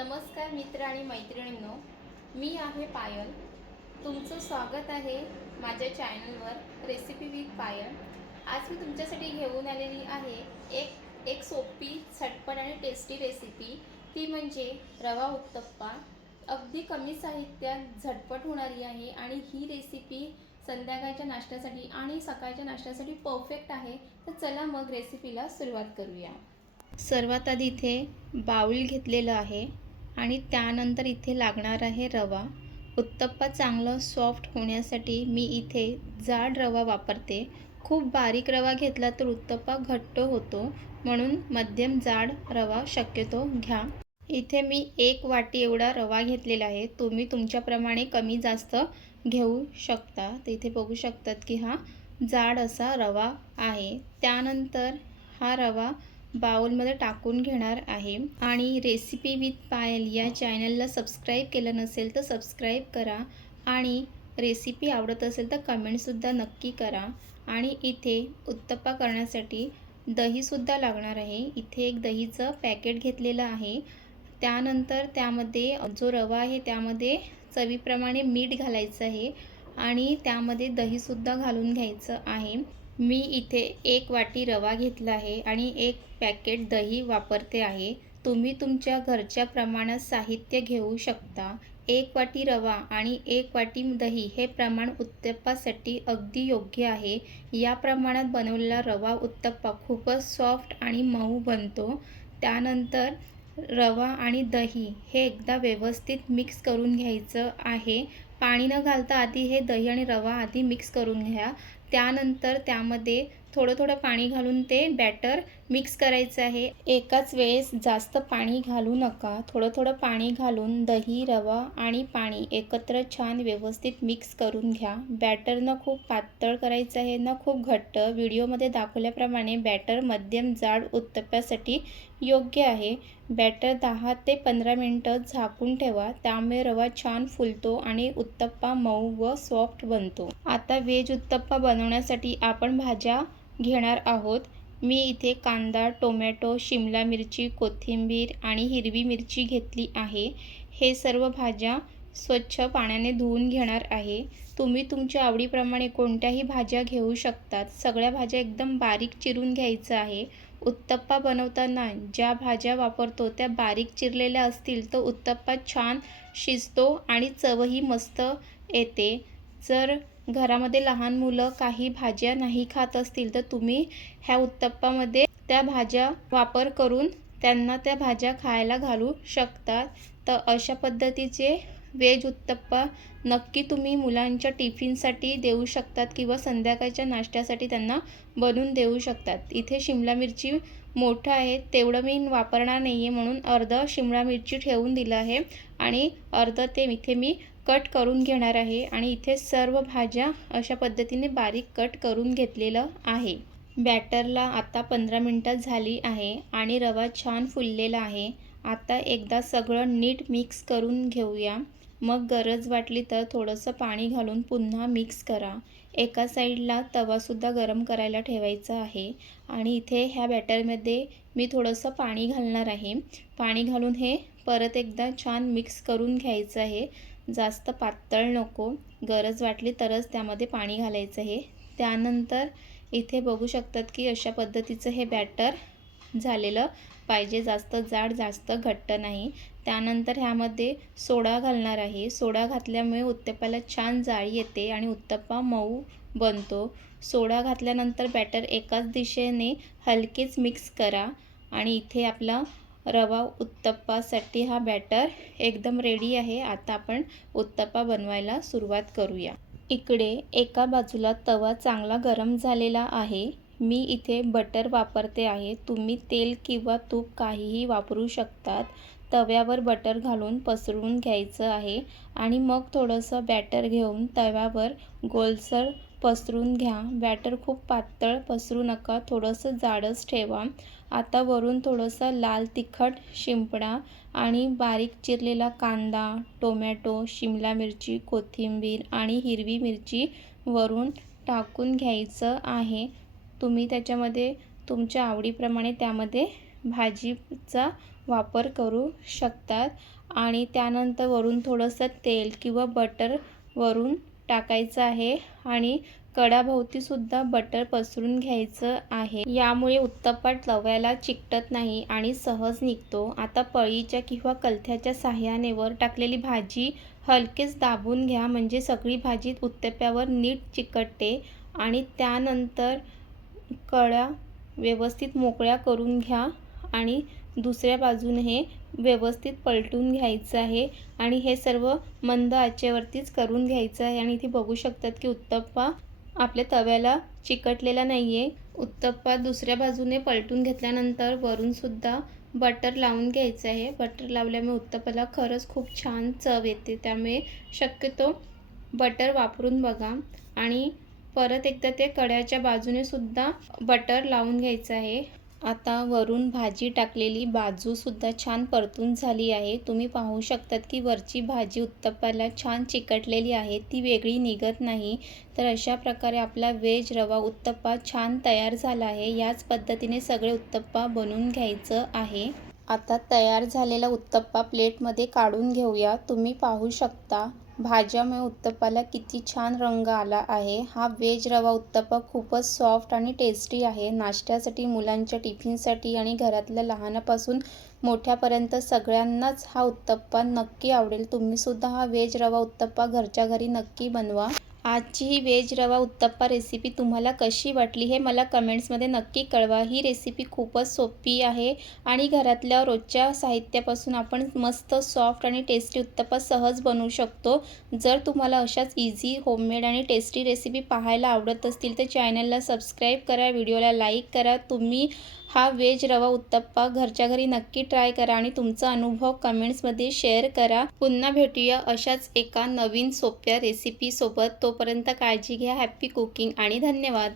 नमस्कार मित्र आणि मैत्रिणींनो मी आहे पायल. तुमचं स्वागत आहे माझ्या चॅनलवर रेसिपी विथ पायल. आज मी तुमच्यासाठी घेऊन आलेली आहे एक एक सोपी झटपट आणि टेस्टी रेसिपी ती म्हणजे रवा उत्तप्पा. अगदी कमी साहित्यात झटपट होणारी आहे आणि ही रेसिपी संध्याकाळच्या नाश्त्यासाठी आणि सकाळच्या नाश्त्यासाठी परफेक्ट आहे. तर चला मग रेसिपीला सुरुवात करूया. सर्वात आधी इथे बाऊल घेतलेलं आहे. आणि त्यानंतर इथे लागणार आहे रवा. उत्तप्पा चांगलं सॉफ्ट होण्यासाठी मी इथे जाड रवा वापरते. खूप बारीक रवा घेतला तर उत्तप्पा घट्ट होतो. म्हणून मध्यम जाड रवा शक्यतो घ्या. इथे मी एक वाटी एवढा रवा घेतलेला आहे. तुम्ही तुमच्याप्रमाणे कमी जास्त घेऊ शकता. तर इथे बघू शकतात की हा जाड असा रवा आहे. त्यानंतर हा रवा बाउलमध्ये टाकून घेणार आहे. आणि रेसिपी विथ पायल या चॅनलला सबस्क्राईब केलं नसेल तर सबस्क्राईब करा. आणि रेसिपी आवडत असेल तर कमेंटसुद्धा नक्की करा. आणि इथे उत्तप्पा करण्यासाठी दहीसुद्धा लागणार आहे. इथे एक दहीचं पॅकेट घेतलेलं आहे. त्यानंतर त्यामध्ये जो रवा आहे त्यामध्ये चवीप्रमाणे मीठ घालायचं आहे. आणि त्यामध्ये दहीसुद्धा घालून घ्यायचं आहे. मी इथे एक वाटी रवा घेतला आहे आणि एक पॅकेट दही वापरते आहे. तुम्ही तुमच्या घरच्या प्रमाणात साहित्य घेऊ शकता. एक वाटी रवा आणि एक वाटी दही हे प्रमाण उत्तप्पासाठी अगदी योग्य आहे. या प्रमाणात बनवलेला रवा उत्तप्पा खूपच सॉफ्ट आणि मऊ बनतो. त्यानंतर रवा आणि दही हे एकदा व्यवस्थित मिक्स करून घ्यायचं आहे. पाणी न घालता आधी हे दही आणि रवा आधी मिक्स करून घ्या. त्यानंतर त्यामध्ये थोडं थोडं पाणी घालून ते बॅटर मिक्स करायचं आहे. एकाच वेळेस जास्त पाणी घालू नका. थोडं थोडं पाणी घालून दही रवा आणि पाणी एकत्र छान व्यवस्थित मिक्स करून घ्या. बॅटर न खूप पातळ करायचं आहे. न खूप घट्ट. व्हिडिओमध्ये दाखवल्याप्रमाणे बॅटर मध्यम जाड उत्तप्यासाठी योग्य आहे. बॅटर दहा ते पंधरा मिनटं झाकून ठेवा. त्यामुळे रवा छान फुलतो आणि उत्तप्पा मऊ व सॉफ्ट बनतो. आता व्हेज उत्तप्पा बनवण्यासाठी आपण भाज्या घेणार आहोत. मी इथे कांदा टोमॅटो शिमला मिरची कोथिंबीर आणि हिरवी मिरची घेतली आहे. हे सर्व भाज्या स्वच्छ पाण्याने धुवून घेणार आहे. तुम्ही तुमच्या आवडीप्रमाणे कोणत्याही भाज्या घेऊ शकतात. सगळ्या भाज्या एकदम बारीक चिरून घ्यायचं आहे. उत्तप्पा बनवताना ज्या भाज्या वापरतो त्या बारीक चिरलेल्या असतील तर उत्तप्पा छान शिजतो आणि चवही मस्त येते. जर घरामध्ये लहान मुलं काही भाज्या नाही खात असतील तर तुम्ही ह्या उत्तप्पामध्ये त्या भाज्या वापर करून त्यांना त्या भाज्या खायला घालू शकतात तर अशा पद्धतीचे वेज उत्तप्पा नक्की तुम्ही मुलांच्या टिफिनसाठी देऊ शकतात किंवा संध्याकाळच्या नाश्त्यासाठी त्यांना बनवून देऊ शकतात. इथे शिमला मिरची मोठं आहे तेवढं मी वापरणार नाही आहे म्हणून अर्ध शिमला मिरची ठेवून दिलं आहे आणि अर्ध ते इथे मी कट करून घेणार आहे आणि इथे सर्व भाज्या अशा पद्धतीने बारीक कट करून घेतलेलं आहे. बॅटरला आता पंधरा मिनटं झाली आहे आणि रवा छान फुललेला आहे. आता एकदा सगळं नीट मिक्स करून घेऊया. मग गरज वाटली तर थोडंसं पाणी घालून पुन्हा मिक्स करा. एका साईडला तवासुद्धा गरम करायला ठेवायचा आहे आणि इथे ह्या बॅटरमध्ये मी थोडंसं पाणी घालणार आहे. पाणी घालून हे परत एकदा छान मिक्स करून घ्यायचं आहे. जास्त पातळ नको. गरज वाटली तरच त्यामध्ये पाणी घालायचं आहे त्यानंतर इथे बघू शकतात की अशा पद्धतीचं हे बॅटर झालेलं पाहिजे. जास्त जाड जास्त घट्ट नाही. त्यानंतर ह्यामध्ये सोडा घालणार आहे. सोडा घातल्यामुळे उत्तप्पाला छान जाळी येते आणि उत्तप्पा मऊ बनतो. सोडा घातल्यानंतर बॅटर एकाच दिशेने हलकेच मिक्स करा आणि इथे आपला रवा उत्तप्पासाठी हा बॅटर एकदम रेडी आहे. आता आपण उत्तप्पा बनवायला सुरुवात करूया. इकडे एका बाजूला तवा चांगला गरम झालेला आहे. मी इथे बटर वापरते आहे. तुम्ही तेल किंवा तूप काहीही वापरू शकतात. तव्यावर बटर घालून पसरवून घ्यायचं आहे. आणि मग थोडंसं बॅटर घेऊन तव्यावर गोलसर पसरून घ्या. बॅटर खूप पातळ पसरू नका. थोडंसं जाडच ठेवा. आता वरून थोडंसं लाल तिखट शिंपडा आणि बारीक चिरलेला कांदा टोमॅटो शिमला मिरची कोथिंबीर आणि हिरवी मिरची वरून टाकून घ्यायचं आहे. तुम्ही त्याच्यामध्ये तुमच्या आवडीप्रमाणे त्यामध्ये भाजीचा वापर करू शकतात. आणि त्यानंतर वरून थोडंसं तेल किंवा बटर वरून टाकायचं आहे आणि कडाभोवतीसुद्धा बटर पसरून घ्यायचं आहे. यामुळे उत्तप्पा तव्याला चिकटत नाही आणि सहज निघतो. आता पळीच्या किंवा कलथ्याच्या साह्याने वर टाकलेली भाजी हलकेच दाबून घ्या म्हणजे सगळी भाजी उत्तप्प्यावर नीट चिकटते आणि त्यानंतर कळ्या व्यवस्थित मोकळ्या करून घ्या आणि दुसऱ्या बाजूने हे व्यवस्थित पलटून घ्यायचं आहे आणि हे सर्व मंद आचेवरतीच करून घ्यायचं आहे. आणि इथे बघू शकतात की उत्तप्पा आपल्या तव्याला चिकटलेला नाही आहे उत्तप्पा दुसऱ्या बाजूने पलटून घेतल्यानंतर वरूनसुद्धा बटर लावून घ्यायचं आहे. बटर लावल्यामुळे उत्तप्पाला खरंच खूप छान चव येते. त्यामुळे शक्यतो बटर वापरून बघा. आणि परत एकदा ते कड्याच्या बाजूने सुद्धा बटर लावून घ्यायचं आहे. आता वरून भाजी टाकलेली बाजूसुद्धा छान परतून झाली आहे. तुम्ही पाहू शकतात की वरची भाजी उत्तप्पाला छान चिकटलेली आहे. ती वेगळी निघत नाही. तर अशा प्रकारे आपला व्हेज रवा उत्तप्पा छान तयार झाला आहे. याच पद्धतीने सगळे उत्तप्पा बनवून घ्यायचं आहे. आता तयार झालेला उत्तप्पा प्लेटमध्ये काढून घेऊया. तुम्ही पाहू शकता भाज्यामुळे उत्तप्पाला किती छान रंग आला आहे. हा व्हेज रवा उत्तप्पा खूपच सॉफ्ट आणि टेस्टी आहे. नाश्त्यासाठी मुलांच्या टिफिनसाठी आणि घरातल्या लहानापासून मोठ्यापर्यंत सगळ्यांनाच हा उत्तप्पा नक्की आवडेल. तुम्हीसुद्धा हा व्हेज रवा उत्तप्पा घरच्या घरी नक्की बनवा. आजची ही वेज रवा उत्तप्पा रेसिपी तुम्हाला कशी वाटली हे मला कमेंट्समध्ये नक्की कळवा. ही रेसिपी खूपच सोपी आहे आणि घरातल्या रोजच्या साहित्यापासून आपण मस्त सॉफ्ट आणि टेस्टी उत्तप्पा सहज बनवू शकतो. जर तुम्हाला अशाच इझी होममेड आणि टेस्टी रेसिपी पाहायला आवडत असतील तर चॅनलला सबस्क्राईब करा व्हिडिओला लाईक करा. तुम्ही हा व्हेज रवा उत्तप्पा घरच्या घरी नक्की ट्राय करा आणि तुमचा अनुभव कमेंट्समध्ये शेअर करा. पुन्हा भेटूया अशाच एका नवीन सोप्या रेसिपीसोबत तो तोपर्यंत काळजी घ्या. हॅप्पी कुकिंग आणि धन्यवाद.